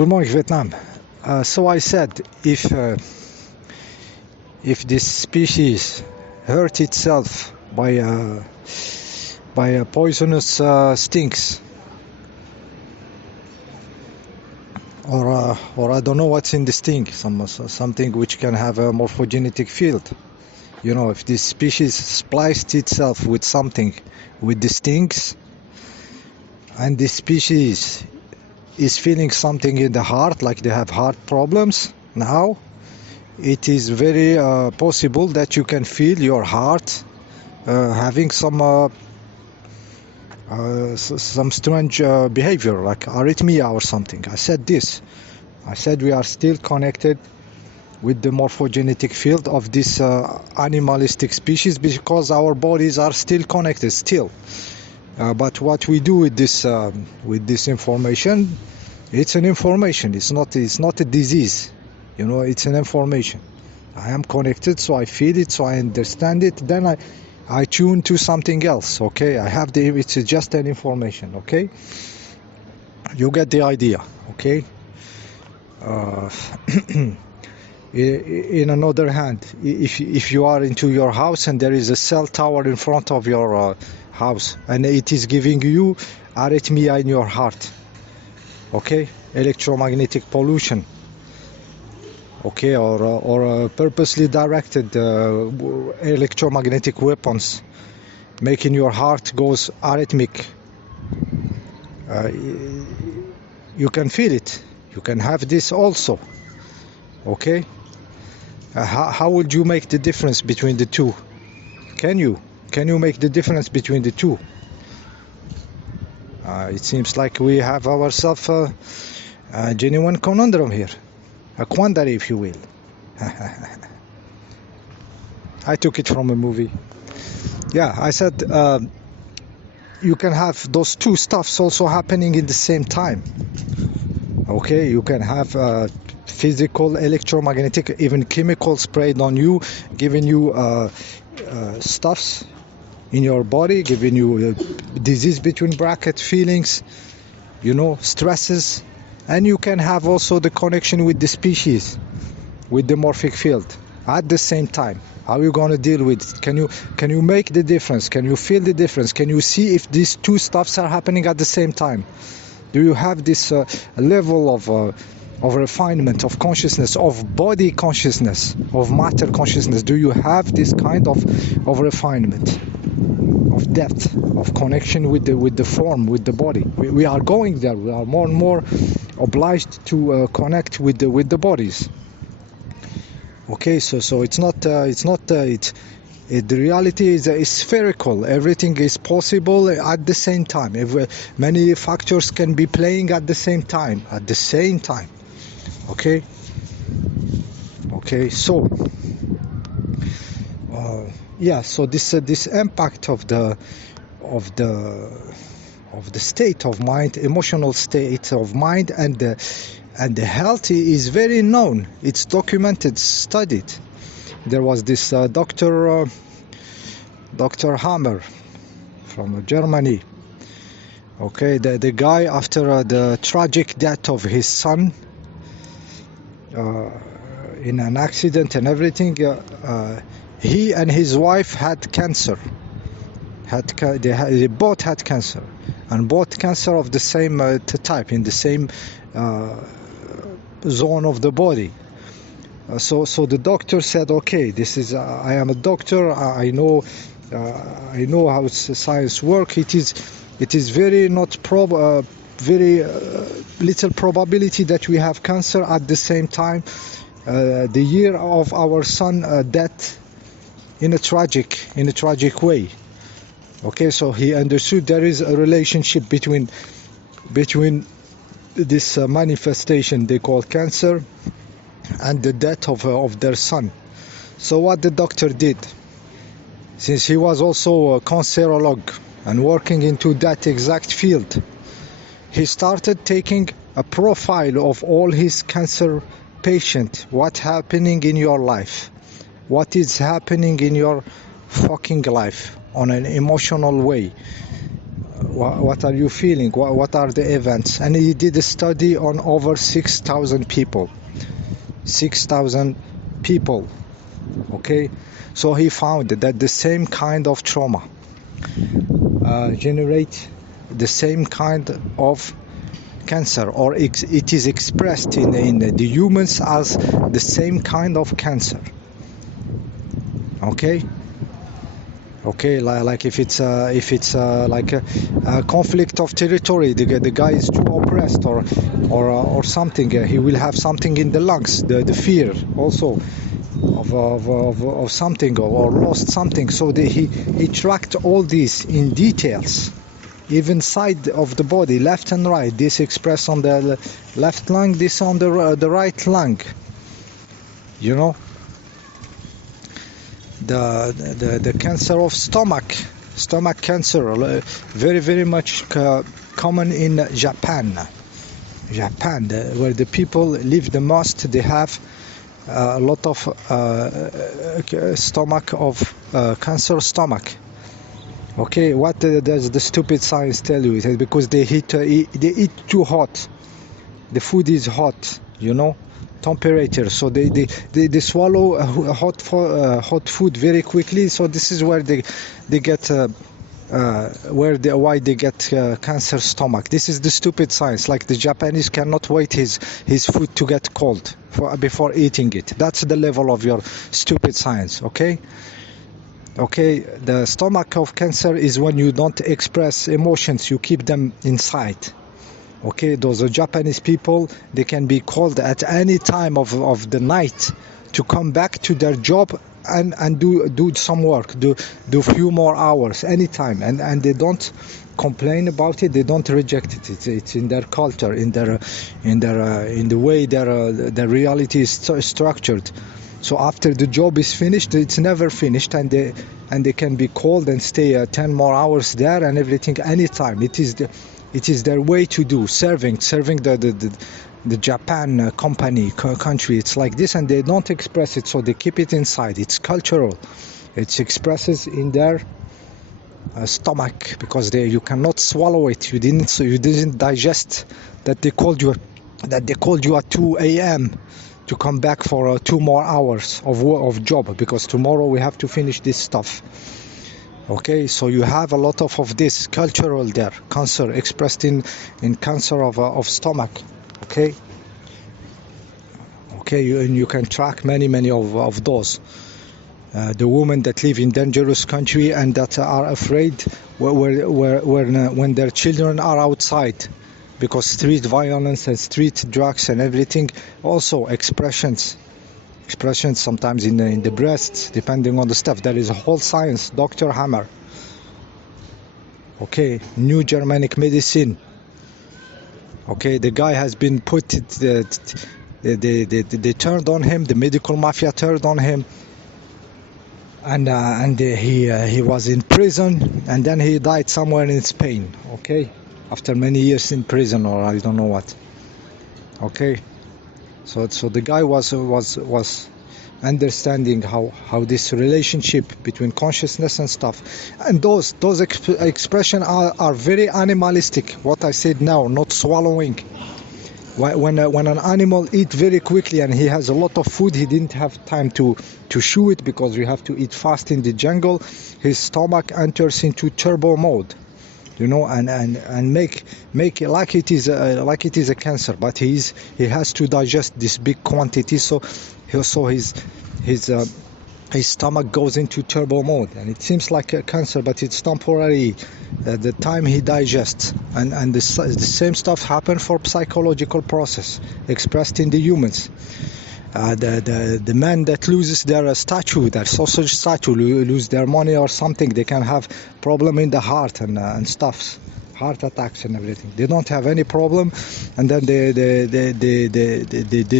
Good morning, Vietnam. So I said, if this species hurt itself by poisonous stinks, or I don't know what's in the sting, something which can have a morphogenetic field. You know, if this species spliced itself with something with the stings, and this species is feeling something in the heart, like they have heart problems now, it is very possible that you can feel your heart having some strange behavior, like arrhythmia or something. I said this. I said we are still connected with the morphogenetic field of this animalistic species because our bodies are still connected, still. But what we do with this information, it's an information. It's not a disease. You know, it's an information. I am connected, so I feel it, so I understand it. Then I tune to something else. Okay, it's just an information. Okay, you get the idea. Okay. In another hand, if you are into your house and there is a cell tower in front of your house and it is giving you arrhythmia in your heart, okay, electromagnetic pollution, okay, or purposely directed electromagnetic weapons making your heart goes arrhythmic, you can feel it. You can have this also. Okay, how would you make the difference between the two? Can you make the difference between the two? It seems like we have ourselves a genuine conundrum here, a quandary, if you will. I took it from a movie. Yeah, I said you can have those two stuffs also happening in the same time. Okay, you can have physical, electromagnetic, even chemical sprayed on you, giving you stuffs in your body, giving you disease between bracket feelings, you know, stresses. And you can have also the connection with the species, with the morphic field at the same time. How are you going to deal with it? Can you make the difference? Can you feel the difference? Can you see if these two stuffs are happening at the same time? Do you have this level of refinement, of consciousness, of body consciousness, of matter consciousness? Do you have this kind of refinement, of depth, of connection with the form, with the body? We are going there. We are more and more obliged to connect with the bodies. Okay, so it's not the reality is spherical. Everything is possible at the same time. Many factors can be playing at the same time. Okay. So so this impact of the state of mind, emotional state of mind, and the health is very known. It's documented, studied. There was this Dr. Hammer from Germany. Okay, the guy, after the tragic death of his son in an accident and everything, he and his wife had cancer. They both had cancer, and both cancer of the same type, in the same zone of the body. So the doctor said, okay, this is I am a doctor, I know how science works. It is very very little probability that we have cancer at the same time. The year of our son death in a tragic way. Okay, so he understood there is a relationship between this manifestation they call cancer and the death of their son. So what the doctor did, since he was also a cancerologist and working into that exact field, he started taking a profile of all his cancer patients. What's happening in your life? What is happening in your fucking life on an emotional way? what are you feeling? What are the events? And he did a study on over 6,000 people. 6,000 people. Okay, so he found that the same kind of trauma generate the same kind of cancer, or it is expressed in the humans as the same kind of cancer. Okay, like if it's like a conflict of territory, the guy is too oppressed, or something, he will have something in the lungs, the fear also of something, or lost something. So he tracked all these in details, even side of the body, left and right. This expressed on the left lung, this on the right lung. You know, the cancer of stomach cancer, very much common in Japan, where the people live the most. They have a lot of stomach of cancer stomach. Okay, what does the stupid science tell you? It's because they eat too hot. The food is hot, you know, temperature. So they swallow hot food very quickly. So this is where they get why they get cancer stomach. This is the stupid science. Like the Japanese cannot wait his food to get cold before eating it. That's the level of your stupid science. Okay, the stomach of cancer is when you don't express emotions, you keep them inside. Okay, those are Japanese people. They can be called at any time of the night to come back to their job and do some work, do few more hours anytime, and they don't complain about it. They don't reject it. It's in their culture, in the way their reality is structured. So after the job is finished, it's never finished, and they can be called and stay 10 more hours there and everything anytime. It is their way to do serving the Japan country. It's like this, and they don't express it, so they keep it inside. It's cultural. It expresses in their stomach, because you cannot swallow it. You didn't digest that. They called you at 2 a.m. to come back for 2 more hours of job, because tomorrow we have to finish this stuff. Okay, so you have a lot of this cultural there, cancer expressed in cancer of stomach. Okay, and you can track many of those. The women that live in dangerous country and that are afraid when their children are outside, because street violence and street drugs and everything, also expressions sometimes in the breasts, depending on the stuff. There is a whole science, Dr. Hammer. Okay, new Germanic medicine. Okay, the guy has been put, they turned on him, the medical mafia turned on him, and he was in prison, and then he died somewhere in Spain. Okay, after many years in prison, or I don't know what. Okay, so the guy was understanding how this relationship between consciousness and stuff, and those expressions are very animalistic. What I said now, not swallowing. When an animal eats very quickly and he has a lot of food, he didn't have time to chew it, because we have to eat fast in the jungle. His stomach enters into turbo mode, you know, and make like it is a cancer, but he has to digest this big quantity. So his stomach goes into turbo mode, and it seems like a cancer, but it's temporary. The time he digests, and the same stuff happens for psychological process expressed in the humans. The man that loses their statue, their sausage statue, lose their money or something, they can have problem in the heart and stuff, heart attacks and everything. They don't have any problem, and then they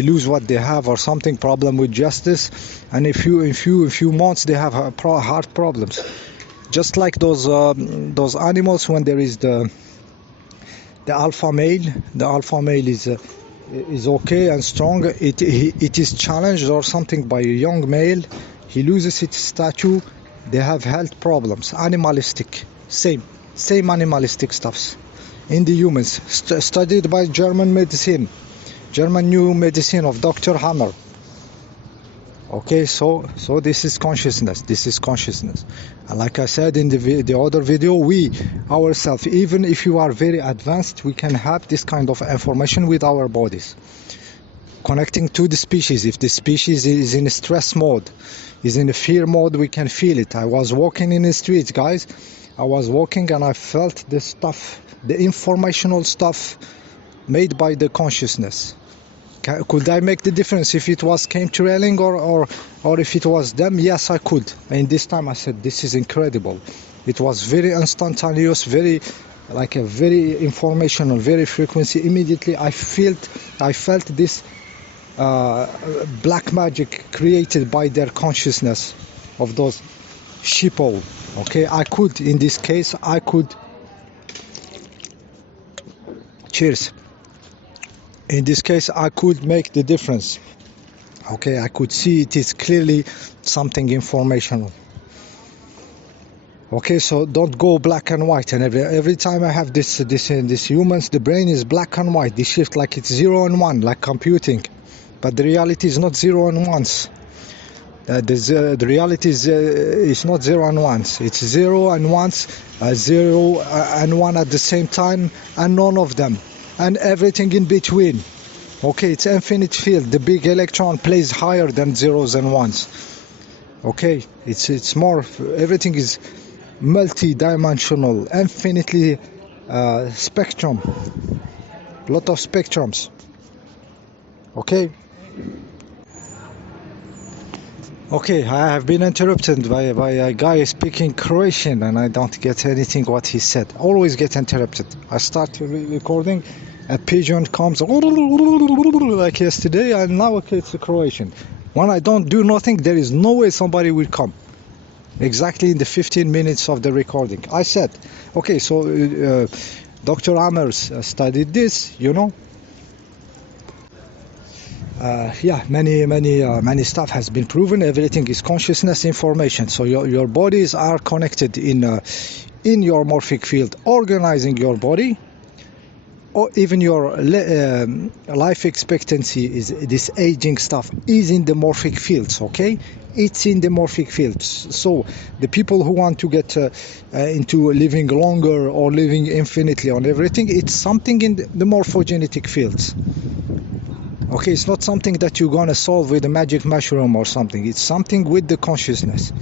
lose what they have or something, problem with justice, and in few months they have heart problems. Just like those animals, when there is the alpha male, is okay and strong. It is challenged or something by a young male, he loses its statue, they have health problems. Animalistic, same. same animalistic stuffs in the humans, studied by German new medicine of Dr. Hammer. Okay, so this is consciousness. And like I said in the other video, we ourselves, even if you are very advanced, we can have this kind of information with our bodies, connecting to the species. If the species is in a stress mode, is in a fear mode, we can feel it. I was walking in the streets, guys. I was walking and I felt the stuff, the informational stuff made by the consciousness. Could I make the difference if it was chemtrailing or if it was them? Yes, I could. And this time I said, this is incredible. It was very instantaneous, very informational, very frequency. Immediately I felt this black magic created by their consciousness of those sheeple. Okay, I could, in this case, cheers. In this case, I could make the difference. Okay, I could see it is clearly something informational. Okay, so don't go black and white. And every time I have this humans, the brain is black and white. They shift like it's 0 and 1, like computing. But the reality is not 0 and 1s. The reality is not 0 and 1s. It's 0 and 1s, 0 and 1 at the same time, and none of them. And everything in between. Okay, it's infinite field. The big electron plays higher than zeros and ones. Okay, it's more, everything is multi-dimensional, infinitely spectrum, lot of spectrums. Okay, I have been interrupted by a guy speaking Croatian, and I don't get anything what he said. Always get interrupted. I start recording, a pigeon comes like yesterday, and now it's a Croatian. When I don't do nothing, there is no way somebody will come. Exactly in the 15 minutes of the recording. I said, okay, so Dr. Amers studied this, you know. Many stuff has been proven. Everything is consciousness information. So your bodies are connected in your morphic field, organizing your body, or even your life expectancy is this aging stuff is in the morphic fields. Okay, it's in the morphic fields. So the people who want to get into living longer or living infinitely on everything, it's something in the morphogenetic fields. Okay, it's not something that you're gonna solve with a magic mushroom or something. It's something with the consciousness.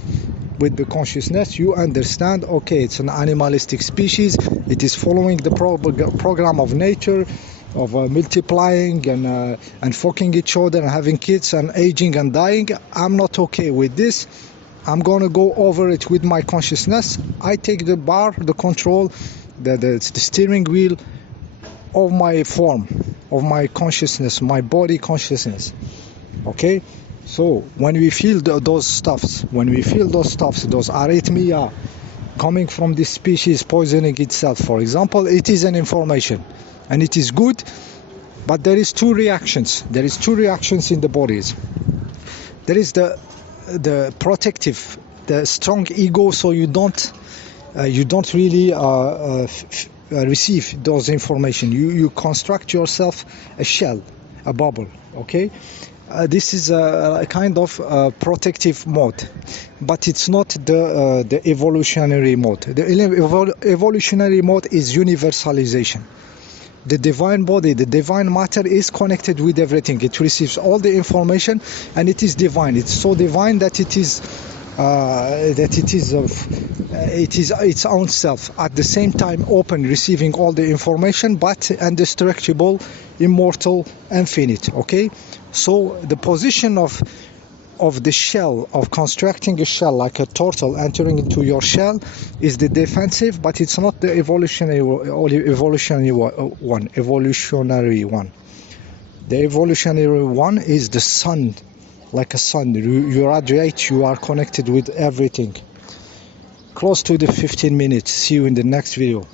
With the consciousness, you understand, okay, it's an animalistic species. It is following the program of nature, of multiplying and fucking each other and having kids and aging and dying. I'm not okay with this. I'm gonna go over it with my consciousness. I take the bar, the control, the steering wheel of my form, of my consciousness, my body consciousness. Okay, so when we feel those stuffs, those arrhythmia coming from this species poisoning itself, for example, it is an information and it is good, but there is two reactions in the bodies. There is the protective, the strong ego, so you don't really receive those information. You construct yourself a shell, a bubble. Okay, this is a kind of protective mode, but it's not the evolutionary mode. The evolutionary mode is universalization. The divine body, the divine matter is connected with everything. It receives all the information and it is divine. It's so divine that it is its own self, at the same time open, receiving all the information, but indestructible, immortal, infinite. Okay, so the position of the shell, of constructing a shell like a turtle entering into your shell, is the defensive, but it's not the evolutionary one. The evolutionary one is the sun. Like a sun, you radiate, you are connected with everything. Close to the 15 minutes. See you in the next video.